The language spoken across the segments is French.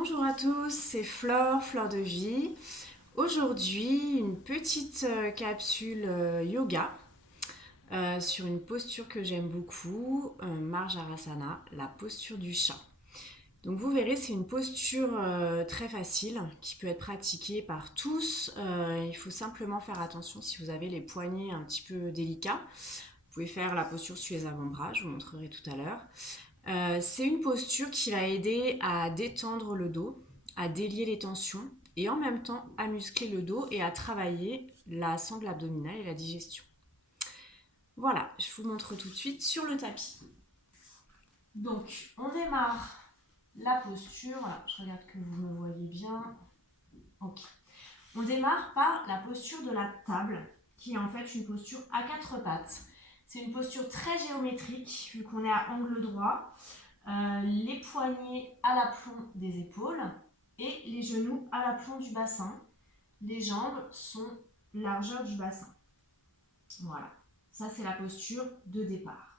Bonjour à tous, c'est Flore, Fleur de Vie. Aujourd'hui, une petite capsule yoga sur une posture que j'aime beaucoup, Marjarasana, la posture du chat. Donc vous verrez, c'est une posture très facile qui peut être pratiquée par tous. Il faut simplement faire attention si vous avez les poignets un petit peu délicats. Vous pouvez faire la posture sur les avant-bras, je vous montrerai tout à l'heure. C'est une posture qui va aider à détendre le dos, à délier les tensions et en même temps à muscler le dos et à travailler la sangle abdominale et la digestion. Voilà, je vous montre tout de suite sur le tapis. Donc, on démarre la posture. Voilà, je regarde que vous me voyez bien. Ok. On démarre par la posture de la table, qui est en fait une posture à quatre pattes. C'est une posture très géométrique, vu qu'on est à angle droit. Les poignets à l'aplomb des épaules et les genoux à l'aplomb du bassin. Les jambes sont largeur du bassin. Voilà, ça c'est la posture de départ.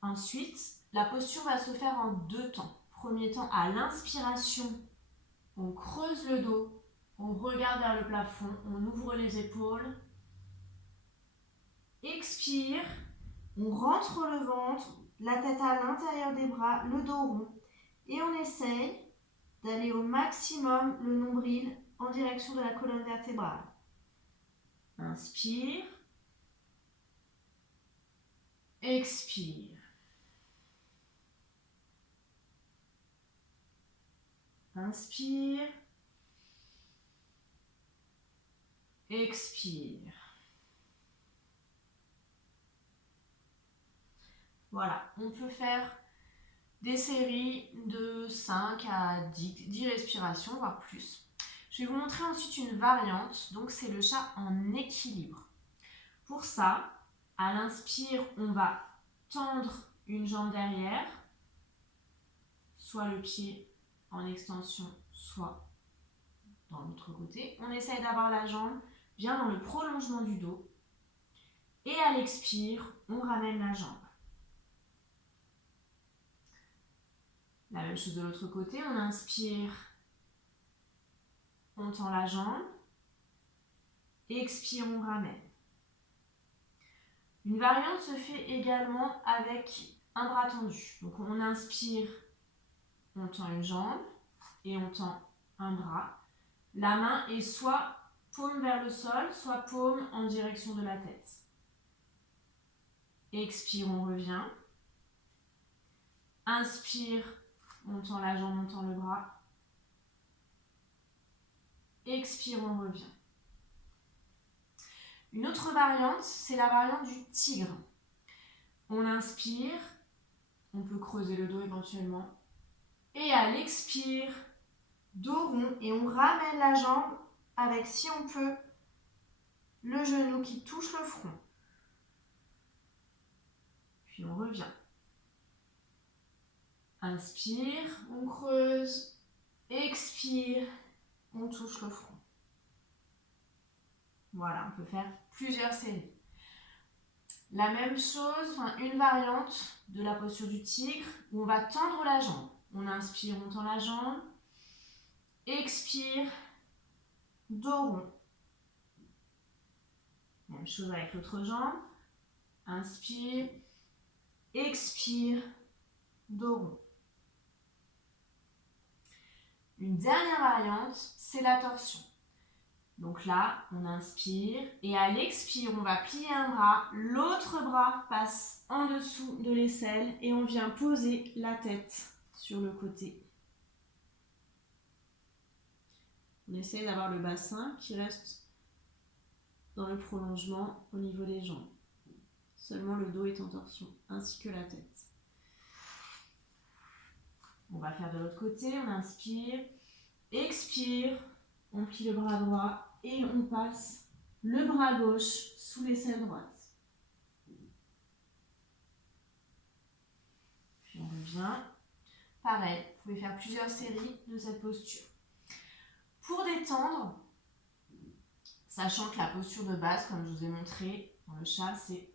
Ensuite, la posture va se faire en deux temps. Premier temps, à l'inspiration, on creuse le dos, on regarde vers le plafond, on ouvre les épaules. Expire, on rentre le ventre, la tête à l'intérieur des bras, le dos rond. Et on essaye d'aller au maximum le nombril en direction de la colonne vertébrale. Inspire. Expire. Inspire. Expire. Voilà, on peut faire des séries de 5 à 10 respirations, voire plus. Je vais vous montrer ensuite une variante, donc c'est le chat en équilibre. Pour ça, à l'inspire, on va tendre une jambe derrière, soit le pied en extension, soit dans l'autre côté. On essaye d'avoir la jambe bien dans le prolongement du dos. Et à l'expire, on ramène la jambe. La même chose de l'autre côté, on inspire, on tend la jambe. Expire, on ramène. Une variante se fait également avec un bras tendu. Donc on inspire, on tend une jambe et on tend un bras. La main est soit paume vers le sol, soit paume en direction de la tête. Expire, on revient. Inspire, on tend la jambe, on tend le bras. Expire, on revient. Une autre variante, c'est la variante du tigre. On inspire, on peut creuser le dos éventuellement. Et à l'expire, dos rond, et on ramène la jambe avec, si on peut, le genou qui touche le front. Puis on revient. Inspire, on creuse. Expire, on touche le front. Voilà, on peut faire plusieurs séries. La même chose, une variante de la posture du tigre où on va tendre la jambe. On inspire, on tend la jambe. Expire, dos rond. Même chose avec l'autre jambe. Inspire, expire, dos rond. Une dernière variante, c'est la torsion. Donc là, on inspire et à l'expire, on va plier un bras. L'autre bras passe en dessous de l'aisselle et on vient poser la tête sur le côté. On essaie d'avoir le bassin qui reste dans le prolongement au niveau des jambes. Seulement le dos est en torsion, ainsi que la tête. On va faire de l'autre côté, on inspire, expire, on plie le bras droit et on passe le bras gauche sous l'aisselle droite. Puis on revient. Pareil, vous pouvez faire plusieurs séries de cette posture. Pour détendre, sachant que la posture de base, comme je vous ai montré dans le chat, c'est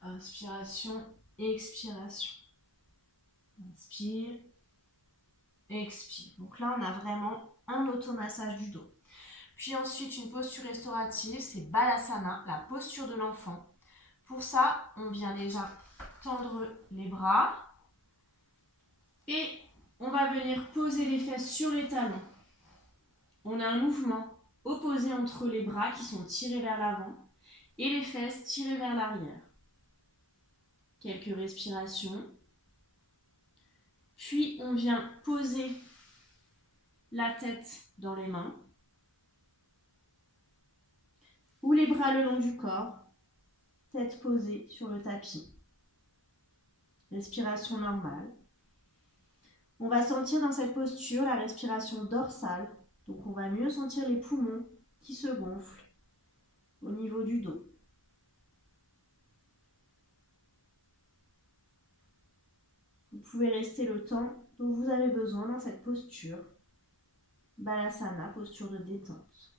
inspiration et expiration. Inspire, expire. Donc là, on a vraiment un automassage du dos. Puis ensuite, une posture restaurative, c'est Balasana, la posture de l'enfant. Pour ça, on vient déjà tendre les bras et on va venir poser les fesses sur les talons. On a un mouvement opposé entre les bras qui sont tirés vers l'avant et les fesses tirées vers l'arrière. Quelques respirations. Puis on vient poser la tête dans les mains ou les bras le long du corps, tête posée sur le tapis. Respiration normale. On va sentir dans cette posture la respiration dorsale, donc on va mieux sentir les poumons qui se gonflent au niveau du dos. Vous pouvez rester le temps dont vous avez besoin dans cette posture. Balasana, posture de détente.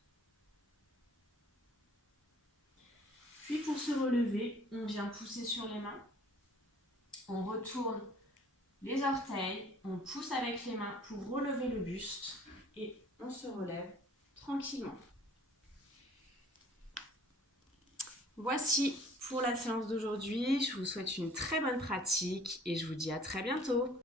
Puis pour se relever, on vient pousser sur les mains. On retourne les orteils, on pousse avec les mains pour relever le buste et on se relève tranquillement. Voici pour la séance d'aujourd'hui. Je vous souhaite une très bonne pratique et je vous dis à très bientôt.